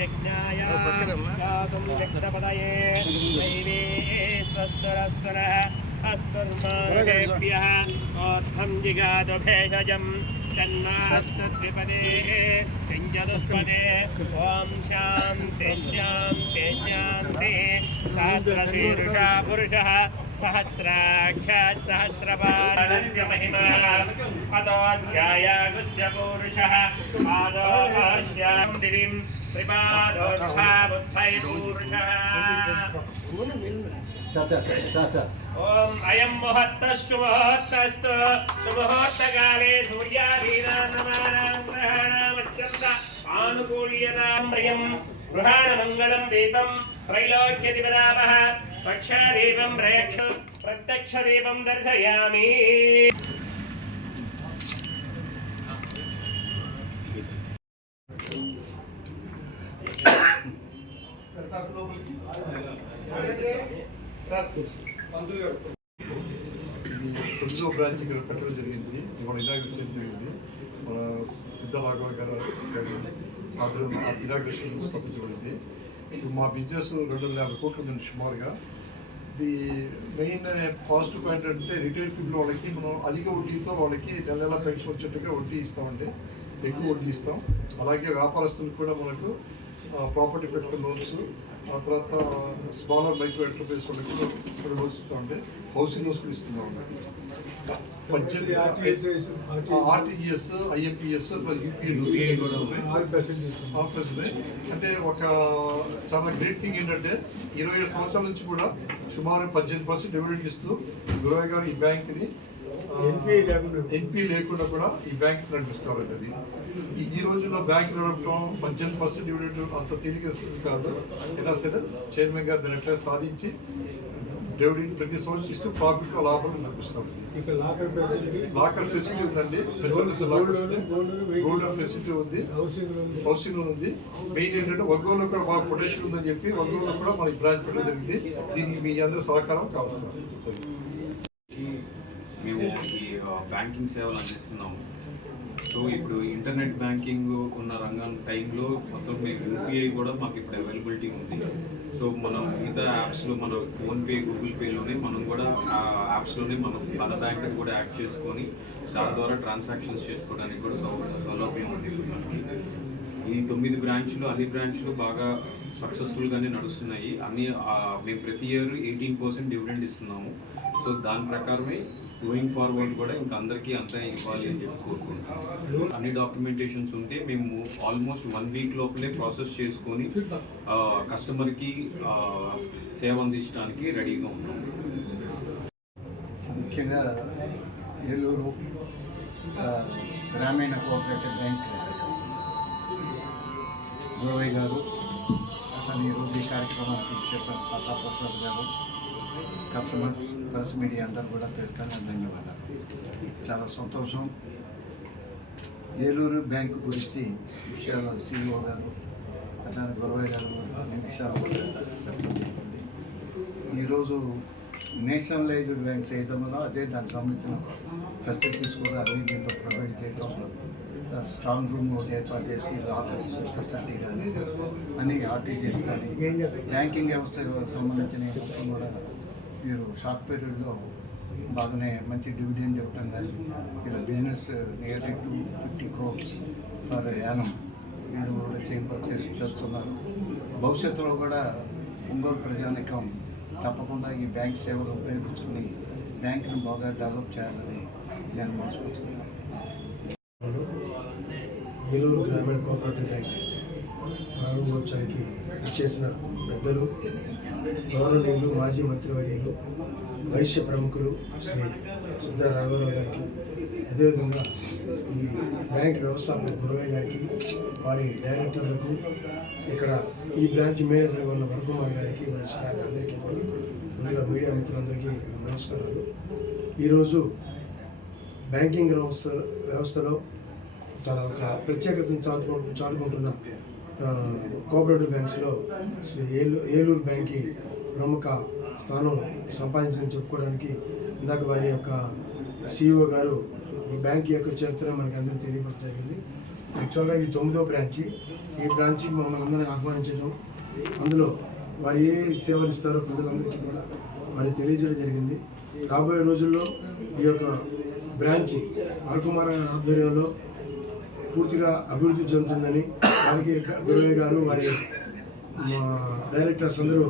यज्ञाय यातुं यज्ञपदये दैवे स्वस्तिरस्तुनः अस्तुर्मानुषेभ्यः ओत्थं जिगातु भेषजं षण्मास्तद्विपदे पिञ्जदुष्पदे ॐ शान्ति शान्ति शान्ति सहस्रशीर्षा पुरुषः सहस्राख्या सहस्रपालस्य महिमा अतोऽध्यायागुस्य पूरुषः पादोभाष्यां दिविं त्रिपादोर्धा बुद्धैर्पूरुषः ओम अयं मुहूर्तः सुमुहूर्तस्तु सुमुहूर्तकाले सूर्यादीनां नमानां ग्रहाणामत्यन्त आनुकूल्यतां प्रियं गृहाणमङ्गलं दीपं त्रैलोक्यदिवदापः पक्षादीपं प्रत्यक्षदीपं दर्शयामि। తొమ్మిదో బ్రాంచ్ ఇక్కడ పెట్టడం జరిగింది. ఇవాళ ఇనాగ్రేషన్ జరిగింది. మన సిద్ధరాఘవ గారు ఆధ్వర్యంలో ఇనాగ్రేషన్ స్థాపించబడింది. మా బిజినెస్ 250 కోట్లు ఉంది సుమారుగా. ఇది మెయిన్ పాజిటివ్ పాయింట్ అంటే రిటైల్ ఫీల్డ్ వాళ్ళకి మనం అధిక వడ్డీతో వాళ్ళకి నెల నెల పెన్షన్ వచ్చేట్టుగా వడ్డీ ఇస్తామండి, ఎక్కువ వడ్డీ ఇస్తాం. అలాగే వ్యాపారస్తులకు కూడా మనకు ప్రాపర్టీ పెట్టుకున్న లోన్స్, ఆ తర్వాత స్మాలర్ మైక్రో ఎంటర్ప్రైజ్ వాళ్ళకి కూడా లోన్స్ ఇస్తామండి. హౌసింగ్ లోన్స్ కూడా ఇస్తున్నామండి. 18 ఆర్టీజీఎస్, ఐఎంపీఎస్, యూపీఐ అంటే ఒక చాలా గ్రేట్ థింగ్ ఏంటంటే 27 సంవత్సరాల నుంచి కూడా సుమారు 18% డివిడెండ్ ఇస్తూ గురవయ్య గారు ఈ బ్యాంక్ని ఎన్పీ లేకుండా కూడా ఈ బ్యాంక్ నడిపిస్తారండి. అది ఈ రోజుల్లో బ్యాంక్ నడపడం 18% డివిడెండ్ అంత తేలిక కాదు. అయినా సరే చైర్మన్ గారు దాన్ని ఎట్లా సాధించి డివిడెండ్ ప్రతి సంవత్సరం ఇస్తూ ప్రాఫిట్ లాభం నడిపిస్తాం. లాకర్ ఫెసిలిటీ ఉందండి, గోల్డ్ ఫెసిలిటీ ఉంది, హౌసింగ్ లోన్ ఉంది. మెయిన్ ఏంటంటే ఒంగోలులో కూడా బాగా పొటెన్షియల్ ఉందని చెప్పి ఒంగోలులో కూడా మనకి బ్రాంచ్ పెట్టడం జరిగింది. దీనికి మీ అందరి సహకారం కావాలి సార్. మేము ఈ బ్యాంకింగ్ సేవలు అందిస్తున్నాము. సో ఇప్పుడు ఇంటర్నెట్ బ్యాంకింగ్ ఉన్న రంగం టైంలో మొత్తం మేము యూపీఐ కూడా మాకు ఇప్పుడు అవైలబిలిటీ ఉంది. సో మనం మిగతా యాప్స్లో మన ఫోన్పే, గూగుల్ పేలోనే మనం కూడా ఆ యాప్స్లోనే మనం మన బ్యాంక్ కూడా యాడ్ చేసుకొని దాని ద్వారా ట్రాన్సాక్షన్స్ చేసుకోవడానికి కూడా సౌలభ్యం ఉంది మనకి. ఈ 9 బ్రాంచ్లు అన్ని బ్రాంచ్లు బాగా సక్సెస్ఫుల్గానే నడుస్తున్నాయి. అన్ని మేము ప్రతి ఇయర్ 18% డివిడెండ్ ఇస్తున్నాము. సో దాని ప్రకారమే గోయింగ్ ఫార్వర్డ్ కూడా ఇంకా అందరికీ అంతా ఇవ్వాలి అని చెప్పి కోరుకుంటున్నాం. అన్ని డాక్యుమెంటేషన్స్ ఉంటే మేము ఆల్మోస్ట్ 1 వీక్ లోపలే ప్రాసెస్ చేసుకొని కస్టమర్కి సేవ అందించడానికి రెడీగా ఉన్నాం. ముఖ్యంగా ఏలూరు గ్రామీణ కోఆపరేటివ్ బ్యాంక్ గురవయ్య గారు అతని ఈరోజు ఈ కార్యక్రమానికి చెప్పారు. ప్రతాప్ గారు, కస్టమర్స్, ప్రెస్ మీడియా అందరూ కూడా పేర్కొన్న ధన్యవాదాలు. చాలా సంతోషం. ఏలూరు బ్యాంకు గురించి విషయాలు సిఇఓ గారు అట్లానే గురవయ్య గారు అన్ని విషయాలు చెప్పడం జరిగింది. ఈరోజు నేషనలైజ్డ్ బ్యాంక్స్ ఏదైనా అదే దానికి సంబంధించిన ఫెసిలిటీస్ కూడా అన్ని దీంతో ప్రొవైడ్ చేయడం, స్ట్రాంగ్ రూమ్ ఏర్పాటు చేసి ఆఫీస్ ఫెసిలిటీ కానీ అన్ని ఆర్టీజీఎస్ కానీ బ్యాంకింగ్ వ్యవస్థకు సంబంధించిన మొత్తం కూడా మీరు షార్ట్ పీరియడ్లో బాగానే మంచి డివిడెండ్ ఇవ్వటం కానీ ఇలా business nearly 250 crores per annum వీళ్ళు కూడా చేస్తున్నారు. భవిష్యత్తులో కూడా ఒంగోలు ప్రజానికం తప్పకుండా ఈ బ్యాంక్ సేవలు ఉపయోగించుకుని బ్యాంకును బాగా డెవలప్ చేయాలని నేను మనస్ఫూర్తిగా ఏలూరు గ్రామీణ కోఆపరేటివ్ బ్యాంక్ ప్రారంభోత్సవానికి ఇచ్చేసిన పెద్దలు, గౌరవనీయులు, మాజీ మంత్రివర్యులు, వైశ్య ప్రముఖులు శ్రీ సిద్ధరాఘవరావు గారికి, అదేవిధంగా ఈ బ్యాంక్ వ్యవస్థాపక గురవయ్య గారికి, వారి డైరెక్టర్లకు, ఇక్కడ ఈ బ్రాంచ్ మేనేజర్గా ఉన్న వరకుమార్ గారికి, వారి స్టాఫ్ అందరికీ కూడా, ముందుగా మీడియా మిత్రులందరికీ నమస్కారాలు. ఈరోజు బ్యాంకింగ్ వ్యవస్థలో చాలా ఒక ప్రత్యేకతను చాటుకుంటున్న కోఆపరేటివ్ బ్యాంక్స్లో శ్రీ ఏలూరు బ్యాంక్కి ప్రముఖ స్థానం సంపాదించని చెప్పుకోవడానికి ఇందాక వారి యొక్క సిఇఓ గారు ఈ బ్యాంక్ యొక్క చరిత్ర మనకి అందరికీ తెలియపరచడం జరిగింది. యాక్చువల్గా ఇది 9వ బ్రాంచి. ఈ బ్రాంచ్కి మమ్మల్ని అందరినీ ఆహ్వానించడం, అందులో వారు ఏ సేవలు ఇస్తారో ప్రజలందరికీ కూడా వారికి తెలియజేయడం జరిగింది. రాబోయే రోజుల్లో ఈ యొక్క బ్రాంచి బాలకుమార్ గారి ఆధ్వర్యంలో పూర్తిగా అభివృద్ధి చెందుతుందని వారికి గురవయ్య గారు వారి డైరెక్టర్స్ అందరూ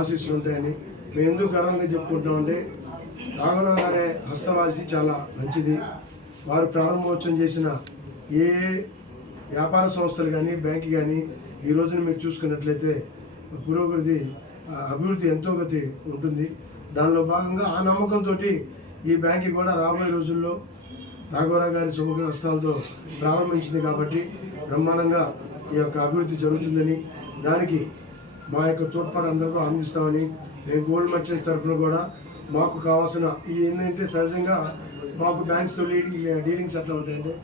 ఆశీస్సులు ఉంటాయని మేము ఎందుకు గర్వంగా చెప్పుకుంటున్నామంటే రాఘవరావు గారే హస్తవాసి చాలా మంచిది. వారు ప్రారంభోత్సవం చేసిన ఏ వ్యాపార సంస్థలు కానీ బ్యాంకు కానీ ఈ రోజున మీరు చూసుకున్నట్లయితే పురోగతి అభివృద్ధి ఎంతో గతి ఉంటుంది. దానిలో భాగంగా ఆ నమ్మకంతో ఈ బ్యాంకు కూడా రాబోయే రోజుల్లో రాఘవరావు గారి సుముఖ హస్తాలతో ప్రారంభించింది కాబట్టి బ్రహ్మాండంగా ఈ యొక్క అభివృద్ధి జరుగుతుందని, దానికి మా యొక్క తోడ్పాటు అందరికీ అందిస్తామని మేము గోల్డ్ మర్చెంట్స్ తరఫున కూడా మాకు కావాల్సిన ఈ ఏంటంటే సహజంగా మాకు బ్యాంక్స్తో డీలింగ్స్ ఎట్లా ఉంటాయంటే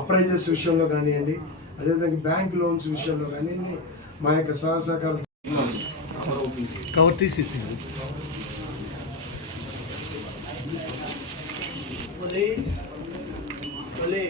అప్రైజెస్ విషయంలో కానివ్వండి, అదేవిధంగా బ్యాంక్ లోన్స్ విషయంలో కానివ్వండి మా యొక్క సహకారం కవర్ తీసేసి Olé.